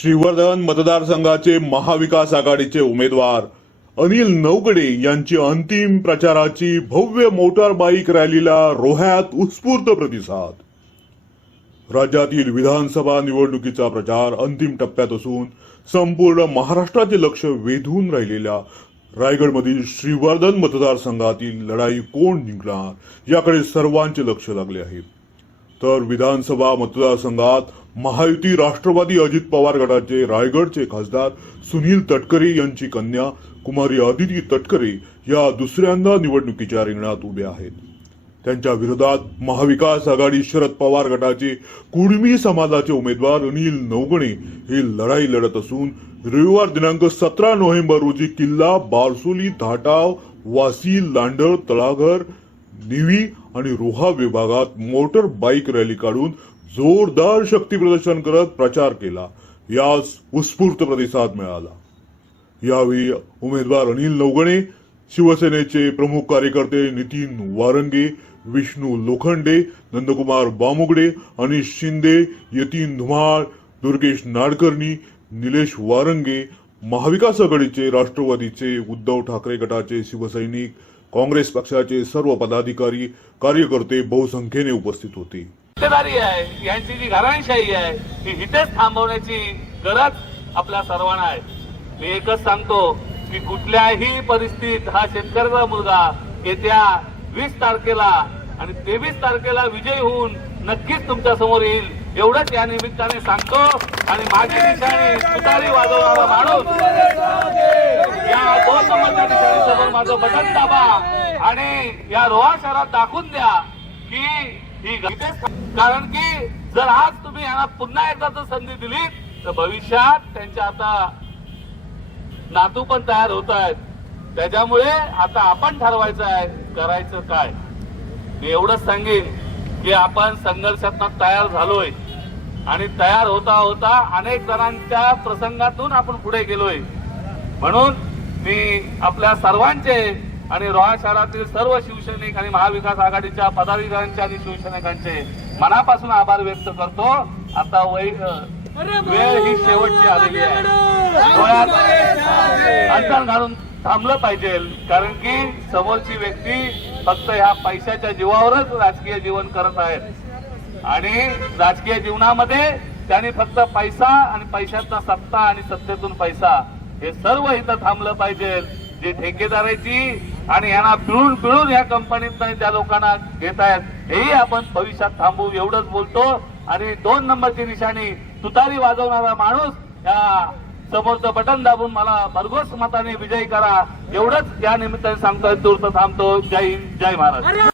श्रीवर्धन मतदारसंघाचे महाविकास आघाडीचे उमेदवार. अनिल नवगडे यांची अंतिम प्रचाराची भव्य मोटार बाईक रॅलीला रोह्यात उत्स्फूर्त प्रतिसाद. राज्यातील विधानसभा निवडणुकीचा प्रचार अंतिम टप्प्यात असून संपूर्ण महाराष्ट्राचे लक्ष वेधून राहिलेल्या रायगडमधील श्रीवर्धन मतदारसंघातील लढाई कोण जिंकणार याकडे सर्वांचे लक्ष लागले आहे. तर विधानसभा मतदारसंघात महायुती राष्ट्रवादी अजित पवार गटाचे रायगडचे खासदार सुनील तटकरे यांची कन्या कुमारी अदिती तटकरे या दुसऱ्यांदा निवडणुकीच्या रिंगणात उभ्या आहेत. त्यांच्या विरोधात महाविकास आघाडी शरद पवार गटाचे कुळमी समाजाचे उमेदवार अनिल नवगणे हे लढाई लढत असून रविवार दिनांक सतरा नोव्हेंबर रोजी किल्ला बारसोली धाटाव वासी लांडळ तळाघर निवी आणि रोहा विभागात मोटर बाईक रॅली काढून जोरदार शक्ती प्रदर्शन करत प्रचार केला. यास उत्स्फूर्त प्रतिसाद मिळाला. यावेळी उमेदवार अनिल नवगणे शिवसेनेचे प्रमुख कार्यकर्ते नितीन वारंगे विष्णू लोखंडे नंदकुमार बामुगडे अनिश शिंदे यतीन धुमाळ दुर्गेश नाडकर्णी निलेश वारंगे महाविकास आघाडीचे राष्ट्रवादीचे उद्धव ठाकरे गटाचे शिवसैनिक काँग्रेस पक्षाचे सर्व पदाधिकारी कार्यकर्ते बहुसंख्येने उपस्थित होते. सत्तेदारी आहे यांची जी घराणशाही आहे ती हितेच थांबवण्याची गरज आपल्या सर्वांना आहे. मी एकच सांगतो की कुठल्याही परिस्थितीत हा शेतकऱ्याचा मुलगा येत्या वीस तारखेला आणि तेवीस तारखेला विजयी होऊन नक्कीच तुमच्यासमोर येईल. एवढंच या निमित्ताने सांगतो आणि माझी निशाणी तुतारी वाजवणारा माणूस निशाणीसमोर माझं बटन दाबा आणि या रोहा शहरात दाखवून द्या की ही कारण की जर आज तुम्ही यांना पुन्हा एकदा जर संधी दिली तर भविष्यात त्यांच्या आता नातू पण तयार होत आहेत. त्याच्यामुळे आता आपण ठरवायचं आहे करायचं काय? मी एवढंच सांगेन की आपण संघर्षात तयार झालोय. आणि तयार होता होता अनेक जणांच्या प्रसंगातून आपण पुढे गेलोय. म्हणून मी आपल्या सर्वांचे आणि रोहा शहरातील सर्व शिवसैनिक आणि महाविकास आघाडीच्या पदाधिकाऱ्यांचे आणि शिवसैनिकांचे मनापासून आभार व्यक्त करतो. आता वै वेळ ही शेवटची आलेली आहे. अंतर घालून थांबलं पाहिजे कारण की समोरची व्यक्ती फक्त ह्या पैशाच्या जीवावरच राजकीय जीवन करत आहेत. आणि राजकीय जीवनामध्ये त्यांनी फक्त पैसा आणि पैशातला सत्ता आणि सत्तेतून पैसा हे सर्व इथं थांबलं पाहिजे. जे ठेकेदाराची आणि यांना पिळून पिळून या कंपनीत त्या लोकांना घेत आहेत हेही आपण भविष्यात थांबवू एवढंच बोलतो. आणि दोन नंबरची निशाणी तुतारी वाजवणारा माणूस या समोरचं बटन दाबून मला भरघोस मताने विजयी करा. एवढंच या निमित्ताने सांगतोय. तूर्त थांबतो. जय हिंद जय महाराज